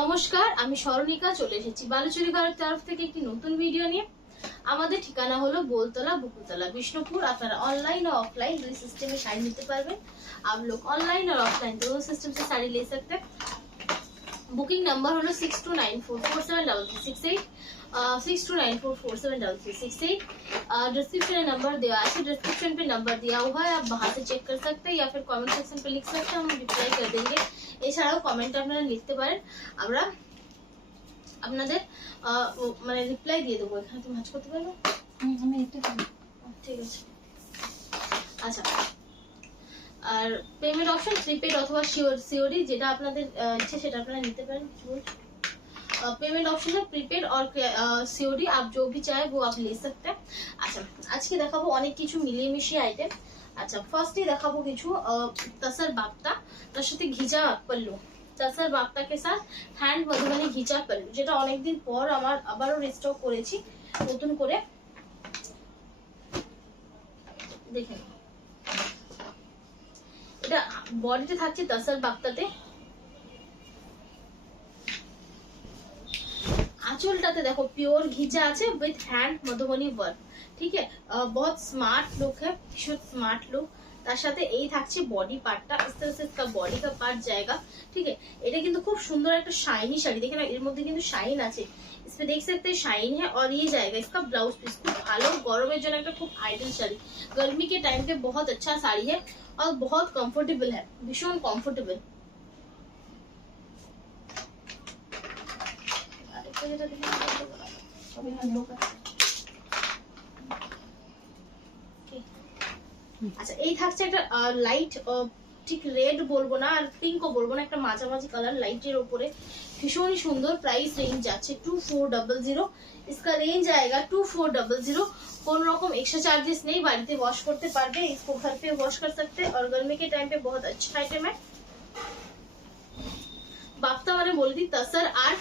নমস্কার, আমি স্মরণিকা চলে এসেছি বালুচুরি ঘরের তরফ থেকে একটি নতুন ভিডিও নিয়ে। আমাদের ঠিকানা হলো बोलतला बुकुतला बिष्णुपुर। আপনারা অনলাइन और ऑफलाइन দুই সিস্টেমে শাড়ি নিতে পারবেন। आप लोग ऑनलाइन और ऑफलाइन दोनों सिस्टम से साड़ी ले सकते हैं। Booking number hello 6294473368 6294473368। डिस्क्रिप्शन में नंबर दिया है, डिस्क्रिप्शन पे नंबर दिया हुआ है, आप वहां से चेक कर सकते हैं या फिर कमेंट सेक्शन पे लिख सकते हैं, हम रिप्लाई कर देंगे। এছাড়াও কমেন্ট আপনারা লিখতে পারেন, আমরা আপনাদের মানে রিপ্লাই দিয়ে দেবো। এখানে তুমি ভাঁজ করতে পারবে? আমি এটা ঠিক আছে। আচ্ছা, আর পেমেন্ট অপশন প্রিপেড অথবা সিওডি, যেটা আপনাদের ইচ্ছে সেটা আপনারা নিতে পারেন। पेमेंट ऑप्शन है प्रीपेड और सीओडी, आप जो भी चाहे वो आप ले सकते हैं। अच्छा, आज के দেখাবো অনেক কিছু মিলিয়ে মিশিয়ে আইটেম। আচ্ছা, ফার্স্টে দেখাবো কিছু तसर बागता, তার সাথে ঘিচা পল্লু। तसर बागता के साथ হ্যান্ড মধুবনী ঘিচা পল্লু, যেটা অনেকদিন পর আমার আবারও রিস্টক করেছি নতুন করে। দেখেন, এটা বডিতে থাকছে तसर बागताতে, आंचलटाते देखो प्योर घिचा আছে विद हैंड मधुबनी वर्क। ठीक है, बहुत स्मार्ट लुक है, भीषण स्मार्ट लुक। তার সাথে এই থাকছে বডি পার্টটা, इस तरह से इसका बॉडी का पार्ट जाएगा। ठीक है, এটা কিন্তু খুব সুন্দর একটা শাইনি শাড়ি। দেখেন এর মধ্যে কিন্তু শাইন আছে, इसमें देख सकते हैं शाइन है। और ये जाएगा इसका ब्लाउज पीस, খুব ভালো গরমের জন্য একটা খুব आइडियल শাড়ি। गर्मी के टाइम पे बहुत अच्छा साड़ी है और बहुत कंफर्टेबल है, भीषण कंफर्टेबल। আচ্ছা, এই থাকছে একটা লাইট, ঠিক রেড বলবো না আর পিঙ্কও বলবো না, একটা মাঝামাঝি কালার লাইটের উপরে, ভীষণই সুন্দর। প্রাইস রেঞ্জ যাচ্ছে 2400। इसका रेंज आएगा 2400। কোন রকম এক্সট্রা চার্जेस নেই, বাড়িতে ওয়াশ করতে পারবে, इसको घर पे वॉश कर सकते हैं और गर्मी के टाइम पे बहुत अच्छा आइटम है। बाफ्ता मैंने बोली थी तसर और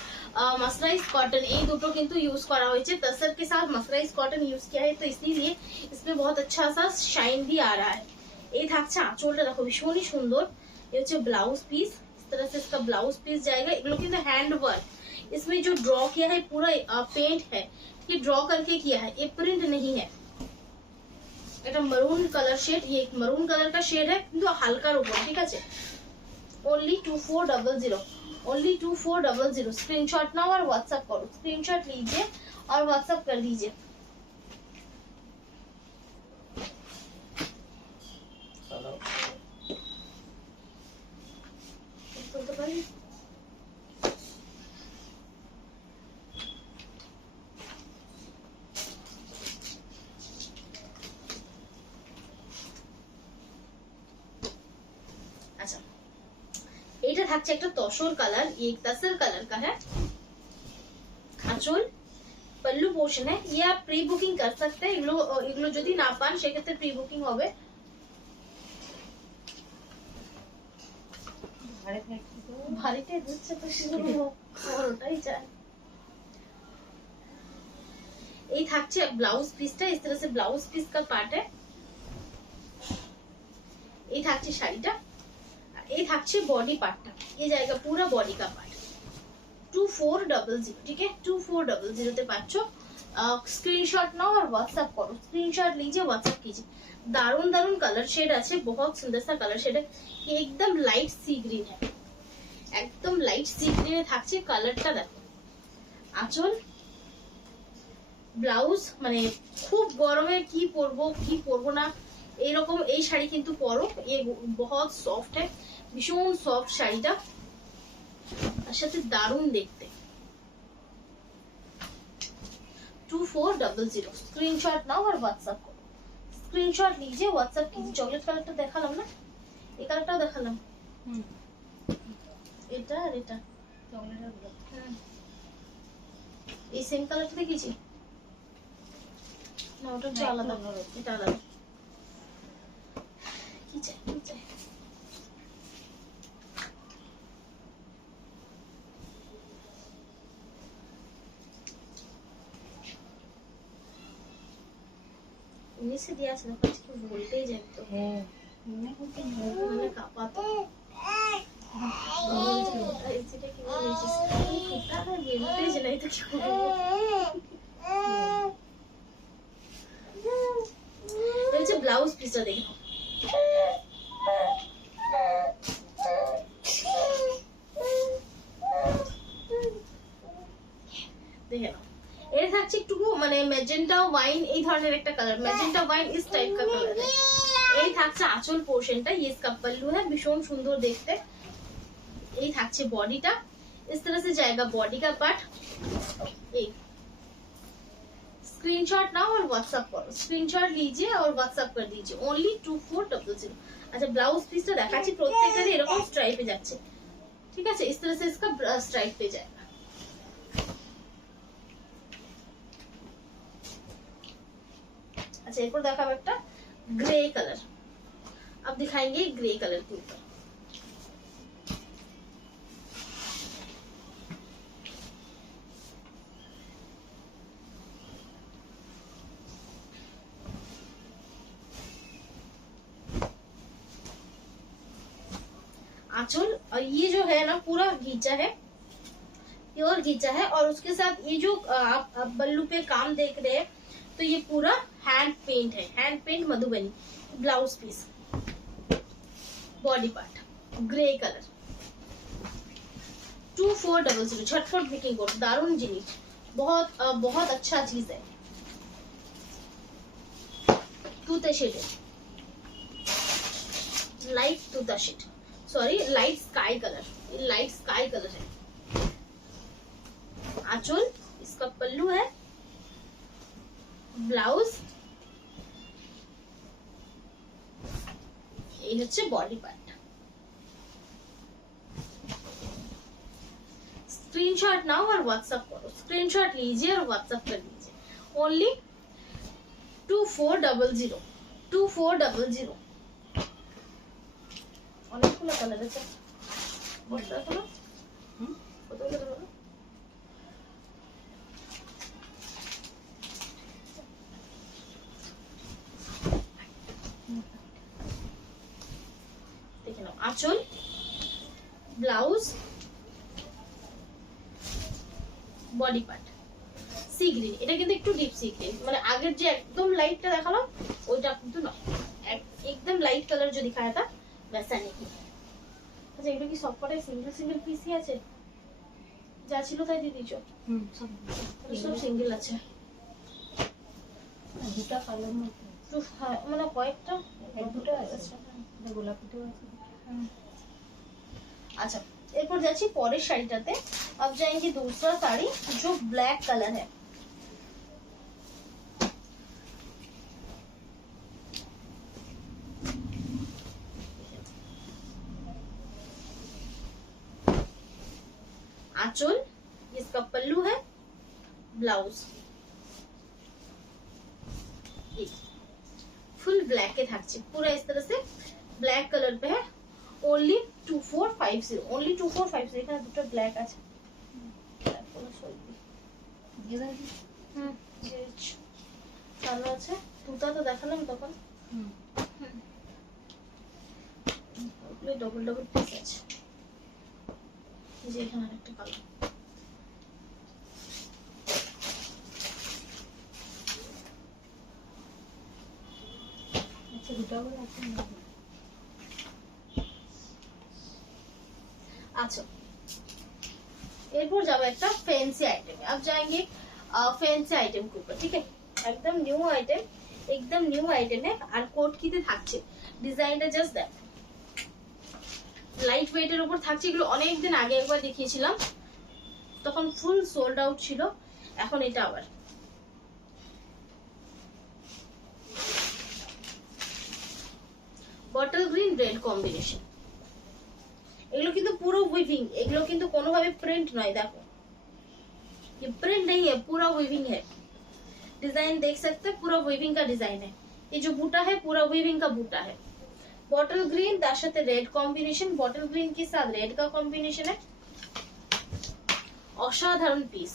मसराइज कॉटन, ये दोनों किंतु यूज करा हुआ है। तसर के साथ मसराइज कॉटन यूज किया है, तो इसीलिए इसमें बहुत अच्छा सा शाइन भी आ रहा है। ये থাকছে আঁচলটা দেখো ভীষণই সুন্দর। ये হচ্ছে ब्लाउज पीस, इस तरह से इसका ब्लाउज पीस जाएगा। ये किंतु हैंड वर्क, इसमें जो ड्रॉ किया है पूरा पेंट है, ये ड्रॉ करके किया है, ये प्रिंट नहीं है। এটা मरून कलर शेड, ये एक मरून कलर का शेड है किंतु हल्कार ऊपर। ठीक है, ओनली 2400, ओनली 2400। स्क्रीनशॉट नाउ और व्हाट्सएप करो, स्क्रीनशॉट लीजिए और व्हाट्सएप कर दीजिए। अच्छा, এটা থাকছে একটা তসর কালার, ये एक तसर कलर का है। আঁচল পল্লু পোর্শন है, ये आप प्री बुकिंग कर सकते हैं। এগুলো যদি না পান সেক্ষেত্রে প্রি বুকিং হবে। ভারীতে দিচ্ছে তো শুরু ওটাই চাই। এই থাকছে ব্লাউজ পিসটা, इस तरह से ब्लाउज पीस का पार्ट है। এই থাকছে শাড়িটা, ये থাকছে बॉडी पार्टটা, ये जाएगा पूरा बॉडी का पार्ट। 2400। ठीक है, 2400 তে পাচ্ছো। स्क्रीनशॉट नाउ और व्हाट्सएप करो, स्क्रीनशॉट लीजिए, व्हाट्सएप कीजिए। दारुण दारुण कलर शेड আছে, बहुत सुंदर सा कलर शेड है। ये एकदम लाइट सी ग्रीन है, एकदम लाइट सी ग्रीन এ থাকছে কালারটা। দেখো আঁচল, ব্লাউজ, মানে খুব গরমে কি পরবো না এরকম এই শাড়ি কিন্তু পরো। ये बहुत सॉफ्ट है, ভীষণ সফট শাড়িটা, তার সাথে দারুণ দেখতে। 2400। स्क्रीनशॉट नाउ और व्हाट्सएप करो, स्क्रीनशॉट लीजिए, व्हाट्सएप कीजिए। चॉकलेट कलरটা দেখালাম না, এই কালারটাও দেখালাম, এটা আর এটা চকলেটের গুলো। এই সেম কালারটা দেখিয়েছি না, ওটা হচ্ছে আলাদা, এটা আলাদা। কি চাই কি চাই? নিচে দিয়ে আছে দেখো, আজকে ভোল্টেজ একদম। হ্যাঁ, মনে কাঁপাতো। ভিন্টেজ নাই তো কি করবো। এটা হচ্ছে ব্লাউজ পিসটা, দেখো দেখে নাও। এর থাকছে একটু মানে ম্যাজেন্টা ওয়াইন এই ধরনের একটা কালার, ম্যাজেন্টা ওয়াইন इस टाइप का कलर है। এই থাকছে আঁচল পোর্শনটা, ये इसका पल्लू है, ভীষণ সুন্দর দেখতে। এই থাকছে বডিটা, इस तरह से जाएगा बॉडी का पार्ट। एक स्क्रीनशॉट नाउ और व्हाट्सएप करो, स्क्रीनशॉट लीजिए और व्हाट्सएप कर दीजिए ओनली 2400। अच्छा ब्लाउज পিসটা দেখাচ্ছি, প্রত্যেকটারই এরকম স্ট্রাইপে যাচ্ছে, ঠিক আছে। इस तरह से इसका स्ट्राइप पे जाएगा। अच्छा एक और देखा একটা ग्रे कलर, अब दिखाएंगे ग्रे कलर के ऊपर। आंचल और ये जो है ना पूरा घीचा है, प्योर घीचा है, और उसके साथ ये जो आप बल्लू पे काम देख रहे हैं तो ये पूरा हैंड पेंट है, hand paint Madhubani. Blouse piece, body part grey colour 2400। झटपट बुकिंग करो, दारुण जिनिस, बहुत बहुत अच्छा चीज है। तूता शेड है, लाइट तूता shade, sorry light sky colour, light sky colour है। आंचल, इसका पल्लू है, ब्लाउज, ये হচ্ছে बॉडी पार्ट। स्क्रीनशॉट नाउ और व्हाट्सएप करो, स्क्रीनशॉट लीजिए और व्हाट्सएप कर दीजिए ओनली 2400। 2400 অনেকগুলো কালার আছে, বড়টা হলো কত করে হলো। দেখে নাও আঁচল, blouse, body part sea green. এটা কিন্তু একটু ডিপ সি গ্রিন, মানে আগের যে একদম লাইটটা দেখালাম ওইটা কিন্তু না, एकदम लाइट कलर जो दिखाया था वैसा नहीं। আচ্ছা এগুলো কি সবকটাই সিঙ্গেল সিঙ্গেল পিসই আছে, যা ছিল তাই দিয়ে দিছো? সব সিঙ্গেল আছে, দুটো কালার মধ্যে মানে কয়েকটা এক দুটো আছে, গোলাপিটাও আছে। अच्छा এরপর যাচ্ছি পরের শাড়িটাতে। अब जाएंगे दूसरा साड़ी जो ब्लैक कलर है। आंचल, इसका पल्लू है, ब्लाउज फुल ब्लैक के থাকছে, पूरा इस तरह से ब्लैक कलर पे है। Only 2450, only 2450। এখানে দুটো ব্ল্যাক আছে, ভালো আছে। তুতা তো দেখালাম তখন, ডবল ডবল পিস আছে। যে এখানে আরেকটা কালার, আচ্ছা দুটো আবার আছে। अच्छा एरपर जाबो एक फैंसी आइटम। अब जाएंगे फैंसी आइटम के ऊपर, ठीक है। एकदम न्यू आइटम, एकदम न्यू आइटम है। और कोट कीते থাকছে ডিজাইনটা জাস্ট দেখ, লাইট ওয়েটের উপর থাকছে। এগুলো অনেক দিন আগে একবার দেখিয়েছিলাম, তখন ফুল সোল্ড আউট ছিল। এখন এটা আবার বটল গ্রিন রেড কম্বিনেশন। এগুলো কিন্তু পুরো উইভিং, এগুলো কিন্তু কোনোভাবে প্রিন্ট নয়। দেখো ये प्रिंट नहीं है, पूरा वीविंग है। डिजाइन देख सकते हैं, पूरा वीविंग का डिजाइन है। ये जो बूटा है पूरा वीविंग का बूटा है। बॉटल ग्रीन তার সাথে রেড কম্বিনেশন, বটল গ্রিন के साथ रेड का कॉम्बिनेशन है। অসাধারণ পিস।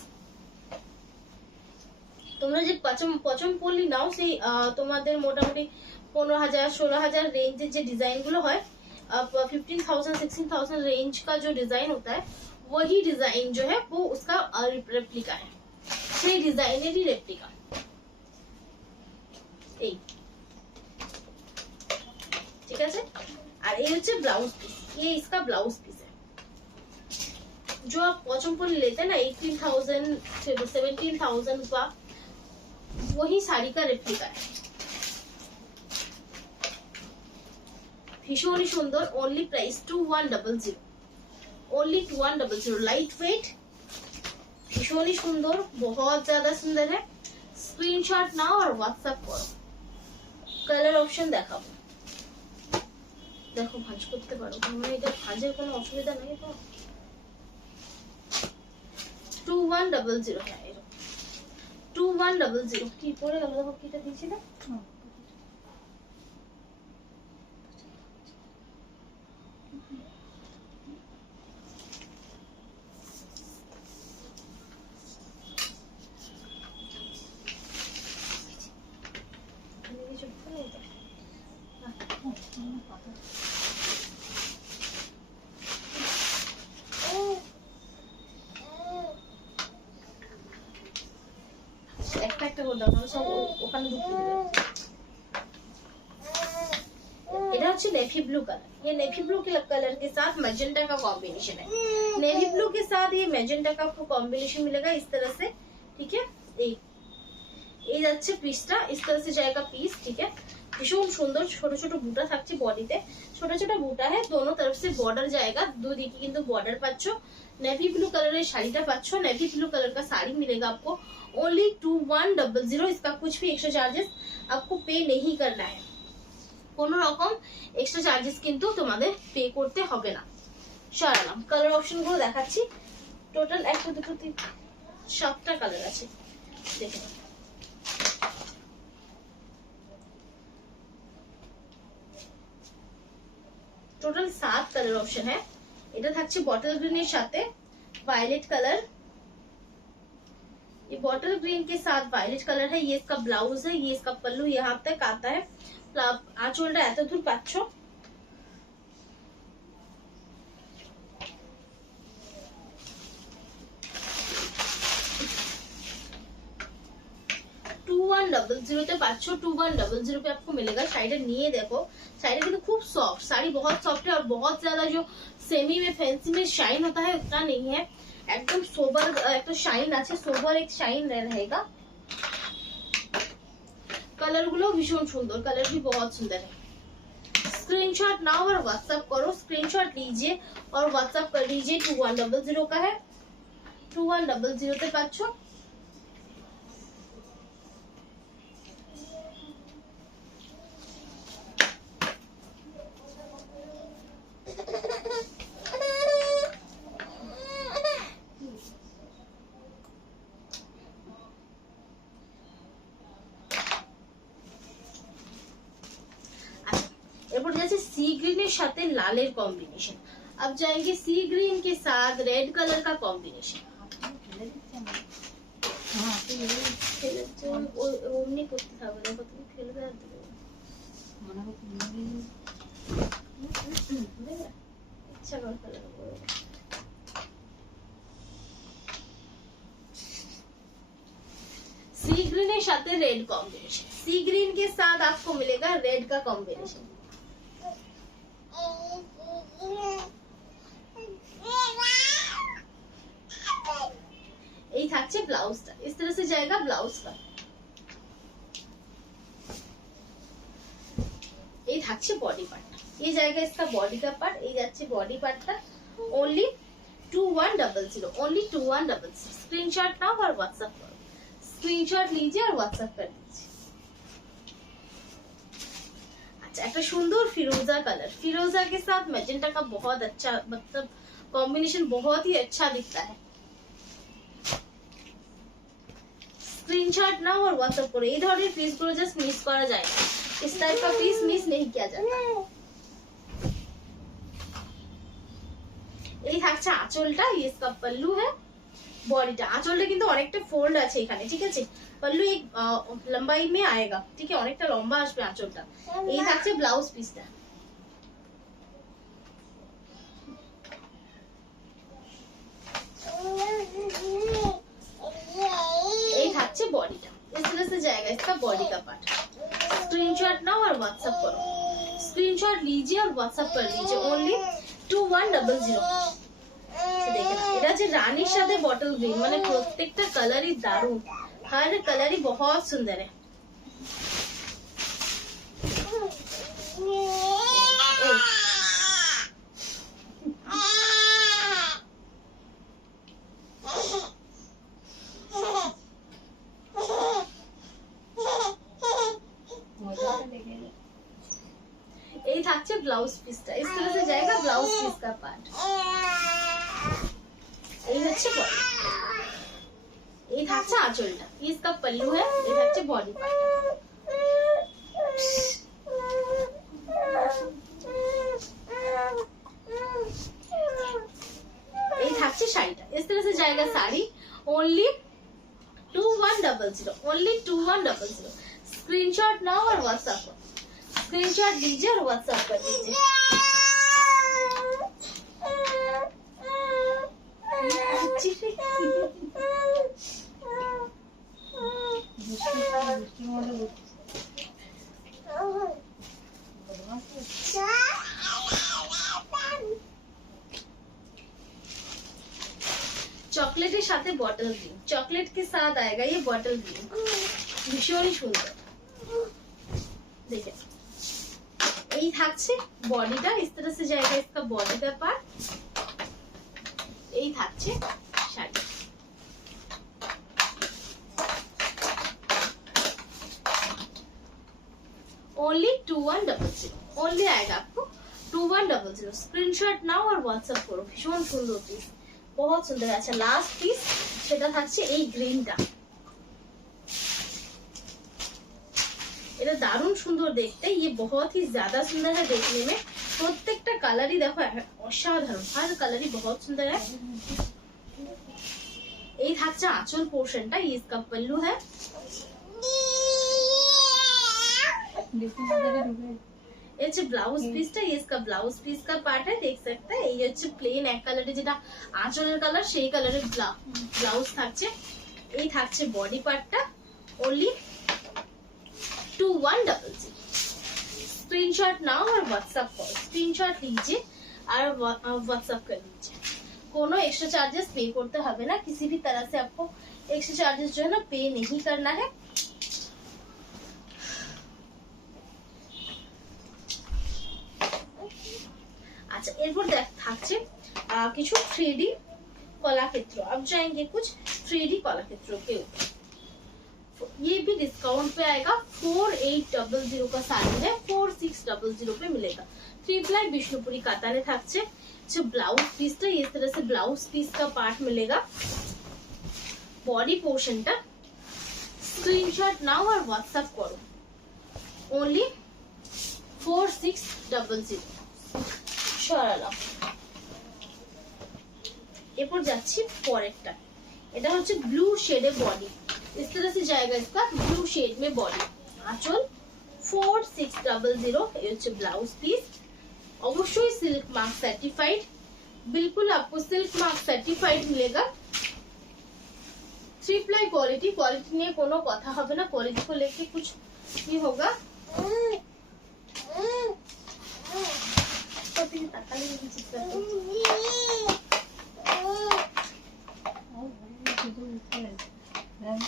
তোমরা যে পচম পল্লি নাও, সেই তোমাদের মোটামুটি 15,000 16,000 रेंज যে ডিজাইন গুলো হয়, 15,000 16,000 रेंज का जो डिजाइन होता है वही डिजाइन जो है वो उसका रेप्लिका है, সেই ডিজাইনেরই রেপ্লিকা। এই ঠিক আছে। আর এই হচ্ছে ब्लाउज पीस, ये इसका ब्लाउज पीस है। जो आप पॉचमपल लेते हैं ना 18,000 17,000 का, वही साड़ी का रेप्लिका है। ভীষণই সুন্দর। Only price 2100, only 2100। Light weight, ভীষণই সুন্দর, बहुत ज्यादा सुंदर है। स्क्रीनशॉट नाও और व्हाट्सएप करो। কালার অপশন দেখাবো, দেখো ভাঁজ করতে পারো, মানে এটা ভাঁজের কোনো অসুবিধা নেই তো। 2100 হ্যাঁ, এরকম 2100। কি পরে গেল দেখো, কিটা দিয়েছি না একটা একটা করে দাও, সব ওখানে ঢুকিয়ে দেবে। এটা হচ্ছে नेवी ब्लू कलर, ये नेवी ब्लू के कलर के साथ मैजेंटा का कॉम्बिनेशन है। नेवी ब्लू के साथ ये मैजेंटा का आपको कॉम्बिनेशन मिलेगा इस तरह से, ठीक है। এই যাচ্ছে পিসটা, इस तरह से जाएगा पीस, ठीक है। ভীষণ সুন্দর, ছোট ছোট বুটা থাকছে বডিতে, ছোট ছোট বুটা है, दोनों तरफ से बॉर्डर जाएगा, দুদিকে কিন্তু বর্ডার পাচ্ছো। नेवी ब्लू कलर এর শাড়িটা পাচ্ছো, नेवी ब्लू कलर का साड़ी मिलेगा आपको ओनली 2100। इसका कुछ भी एक्स्ट्रा चार्जेस आपको पे नहीं करना है, কোনো রকম এক্সট্রা চার্জেস কিন্তু তোমাদের পে করতে হবে না। সরালাম, কালার অপশন গুলো দেখাচ্ছি। টোটাল 1 2 3 7টা কালার আছে, দেখে নাও। টোটাল 7 কালার অপশন है। এটা থাকছে বটল গ্রিনের সাথে वायलेट कलर, ये बॉटल ग्रीन के साथ वायलेट कलर है। ये इसका ब्लाउज है, ये इसका पल्लू यहाँ तक आता है। आंचलটা এত দূর পাচ্ছ। 2100 पे पाँच 2100 पे आपको मिलेगा। साड़ी নিয়ে देखो, साड़ी কিন্তু খুব सॉफ्ट, साड़ी बहुत सॉफ्ट है और बहुत ज्यादा जो सेमी में फैंसी में शाइन होता है उतना नहीं है, एकदम सोबर एक तो शाइन আছে, सोबर एक शाइन रहेगा। कलर गुलो भीषण सुंदर, कलर भी बहुत सुंदर है। स्क्रीनशॉट नाउ और व्हाट्सएप करो, स्क्रीनशॉट लीजिए और व्हाट्सएप कर दीजिए। 2100 का है, 2100 पे पाँच। सी ग्रीन साथ लाल कॉम्बिनेशन। अब जाएंगे सी ग्रीन के साथ रेड कलर का कॉम्बिनेशन। सी ग्रीन साथ रेड कॉम्बिनेशन, सी ग्रीन के साथ आपको मिलेगा रेड का कॉम्बिनेशन। ब्लाउज इस तरह से जाएगा ब्लाउज का। बॉडी पार्ट ये जाएगा इसका बॉडी का पार्ट, ये जाच्छे बॉडी पार्टটা ओनली 2100, ओनली 2100। स्क्रीनशॉट नाओ और व्हाट्सएप करो, स्क्रीनशॉट लीजिए और व्हाट्सएप कर दीजिए। अच्छा, एक सुंदर फिरोजा कलर, फिरोजा के साथ मैजेंटा का बहुत अच्छा मतलब कॉम्बिनेशन बहुत ही अच्छा दिखता है। स्क्रीनशॉट नाओ और व्हाट्सएप करो। ये धरনের পিস গুলো জাস্ট মিস করা যায় না, इस टाइप का पीस मिस नहीं किया जाता। এই থাকছে আঁচলটা, ये इसका पल्लू है। বডিটা আঁচলটা কিন্তু অনেকটা ফোল্ড আছে এখানে, ঠিক আছে। पल्लू एक लंबाई में आएगा, ठीक है, অনেকটা লম্বা আসবে আঁচলটা। এই থাকছে ব্লাউজ পিসটা। এই থাকছে বডিটা, इस तरह से जाएगा इसका बॉडी का पार्ट। स्क्रीनशॉट नाउ और व्हाट्सएप करो, स्क्रीनशॉट लीजिए और व्हाट्सएप कर लीजिए ओनली 2100। দেখেন এটা যে রানীর সাথে বটল গ্রিন, মানে প্রত্যেকটা কালারই দারুণ, हर कलर ही बहुत सुंदर है। এই থাকছে ব্লাউজ পিসটা, इस तरह से जाएगा ब्लाउज पीस का पार्ट। এই হচ্ছে বডি, এই থাকছে আঁচলটা, इसका पल्लू है, এই থাকছে বডি পার্ট। এই থাকছে শাড়িটা, इस तरह से जाएगा sari only 2100, only 2100। Screenshot now और व्हाट्सएप, स्क्रीनशॉट लीजिए और व्हाट्सएप कर दीजिए। চকলেটের সাথে বটল গ্রিন, চকলেট के साथ आएगा ये बॉटल ग्रीन, ভীষণ সুন্দর। দেখেন এই থাকছে বডিটা, इस तरह से जाएगा इसका बॉडी का पार्ट। এই থাকছে শাড়ি, ओनली 2100, ओनली आएगा आपको 2100। स्क्रीनशॉट नाउ और व्हाट्सएप करो, ভীষণ সুন্দর পিস, बहुत सुंदर। अच्छा लास्ट পিস সেটা থাকছে এই গ্রিনটা, এটা দারুণ সুন্দর দেখতে, ये बहुत ही ज्यादा सुंदर है देखने में। প্রত্যেকটা কালারই দেখো অসাধারণ, हर कलर ही बहुत सुंदर है। এই থাকছে আঁচল পোর্শনটা, ये इसका पल्लू है। ये ब्लाउज পিসটা, ये इसका ब्लाउज पीस का पार्ट है, देख सकते हैं। ये হচ্ছে প্লেন এক কালারে, যেটা আঁচলের কালার সেই কালারের ব্লাউজ থাকছে। এই থাকছে বডি পার্টটা, ओनली 2100। स्क्रीनशॉट नाउ और व्हाट्सएप करो, स्क्रीनशॉट लीजिए और व्हाट्सएप कर लीजिए। कोनो एक्स्ट्रा चार्जेस पे करते হবে না, किसी भी तरह से आपको एक्स्ट्रा चार्जेस जो है ना पे नहीं करना है। अच्छा এরপর থাকছে কিছু 3D कलाक्षेत्र। अब जाएंगे कुछ 3D कलाक्षेत्रों के ऊपर। ये भी डिस्काउंट पे आएगा, 4800 का साड़ी है, 4600 पे मिलेगा। 3 प्लाई विष्णुपुरी काताने থাকছে। जो ब्लाउज पीसটা इस तरह से ब्लाउज पीस का पार्ट मिलेगा, बॉडी पोर्शनটা। स्क्रीनशॉट नाउ और व्हाट्सएप करो, ओनली 4600। সরালাম। এরপর যাচ্ছি পরেরটা, এটা হচ্ছে ব্লু শেডে বডি, इस तरह से जाएगा इसका ब्लू शेड में बॉडी। आंचल 4600, ये হচ্ছে ব্লাউজ পিস। অবশ্যই सिल्क मार्क सर्टिफाइड, बिल्कुल आपको सिल्क मार्क सर्टिफाइड मिलेगा। 3 प्लाई क्वालिटी, क्वालिटी নিয়ে কোনো কথা হবে না, क्वालिटी को लेके कुछ भी होगा।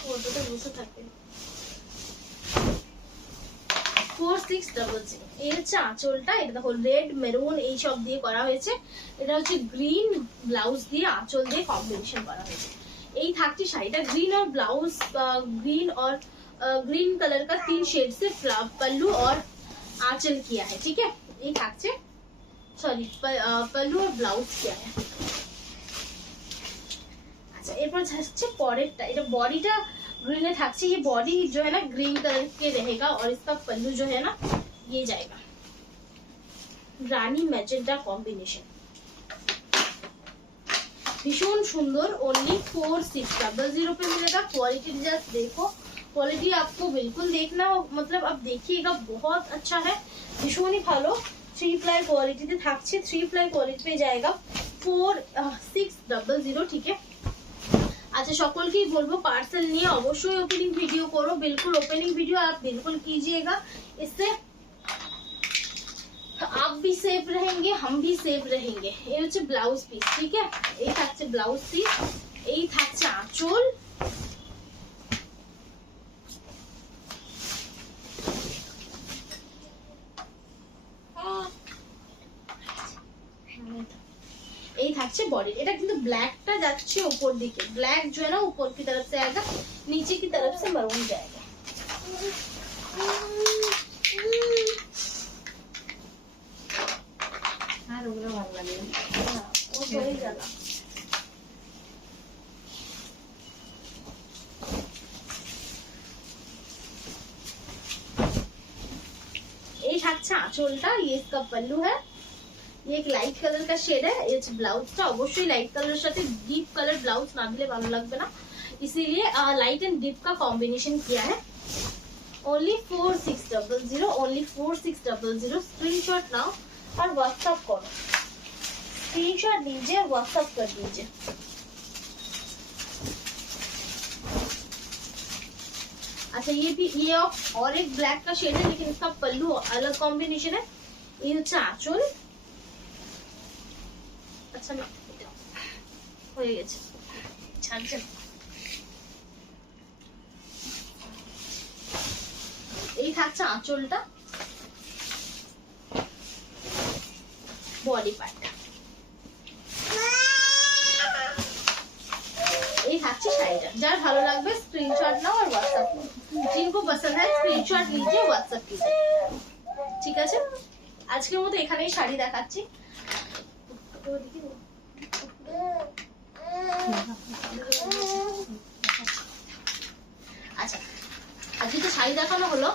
ওটা বসে থাকে 4600। এই হচ্ছে আঁচলটা, এটা দেখো রেড মেরুন এই সব দিয়ে করা হয়েছে। এটা হচ্ছে গ্রিন ব্লাউজ দিয়ে আঁচল দিয়ে কম্বিনেশন করা হয়েছে। এই থাকছে শাড়িটা, ग्रीन और ब्लाउज ग्रीन और ग्रीन कलर का 3 शेड से पल्लू और आंचल किया है, ठीक है। ये থাকছে सॉरी पल्लू और ब्लाउज किया है। अच्छा এরপর হচ্ছে পরেরটা, এটা বডিটা ग्रीन থাকছে। ये बॉडी जो है ना ग्रीन कलर के रहेगा और इसका पल्लू जो है ना ये जाएगा रानी मैजेंटा कॉम्बिनेशन, भीषण सुंदर। ओनली 4600 पे मिलेगा। क्वालिटी जस्ट देखो, क्वालिटी आपको बिल्कुल देखना, मतलब अब देखिएगा बहुत अच्छा है, भीषण ही भालो। 3 प्लाई क्वालिटी তে থাকছে, 3 प्लाई क्वालिटी पे जाएगा 4600, ठीक है। अच्छा সকলকেই বলবো পার্সেল নিয়ে অবশ্যই ওপেনিং ভিডিও করো, बिल्कुल ओपनिंग वीडियो आप बिल्कुल कीजिएगा, इससे आप भी सेफ रहेंगे, हम भी सेफ रहेंगे। এই হচ্ছে ব্লাউজ পিস, ঠিক আছে, এই থাকছে ব্লাউজ পিস, এই থাকছে আঁচল, এই থাকছে बॉडी। এটা কিন্তু ব্ল্যাকটা যাচ্ছে ऊपर দিকে, ব্ল্যাক जो है ना ऊपर की तरफ से आएगा, नीचे की तरफ से मरून जाएगा। আর ওগুলো ভালো লাগে हाँ, वो সরে যাবে। এই থাকছে আঁচলটা, ये इसका पल्लू है, ये एक लाइट कलर का शेड है। ये ब्लाउजটা অবশ্যই লাইট কালারের সাথে ডিপ কালার ব্লাউজ না দিলে ভালো লাগবে না, इसीलिए लाइट एंड डिप का कॉम्बिनेशन किया है। Only 4600, only 4600। स्क्रीनशॉट नाउ और व्हाट्सएप करो, स्क्रीनशॉट लीजिए और व्हाट्सएप कर दीजिए। अच्छा ये भी, ये और एक ब्लैक का शेड है, लेकिन इसका पल्लू अलग कॉम्बिनेशन है। ये হচ্ছে আঁচল। আচ্ছা না হয়ে গেছে, ছাড়ছে না। এই থাকছে আঁচলটা, বডি পার্টটা, এই থাকছে শাড়িটা। যার ভালো লাগবে স্ক্রিনশট নাও আর হোয়াটসঅ্যাপ করো, जिनको पसंद है स्क्रीनशॉट लीजिए, व्हाट्सएप कीजिए, ঠিক আছে। আজকের মতো এখানেই শাড়ি দেখাচ্ছি। আচ্ছা আজকে তো শাড়ি দেখানো হলো,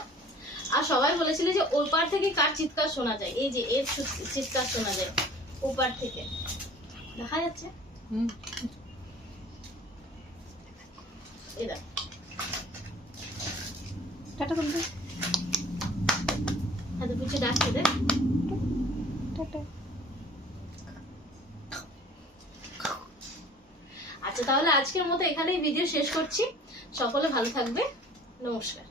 আর সবাই বলেছিল যে ওপার থেকে কার চিৎকার শোনা যায়, এই যে এর চিৎকার শোনা যায় ওপার থেকে, দেখা যাচ্ছে এটা। টাটা বন্ধু, হ্যাঁ তো পিছনে ডাকতে দে, টাটা। আচ্ছা তাহলে আজকের মতো এখানেই ভিডিও শেষ করছি। সকলে ভালো থাকবে, নমস্কার।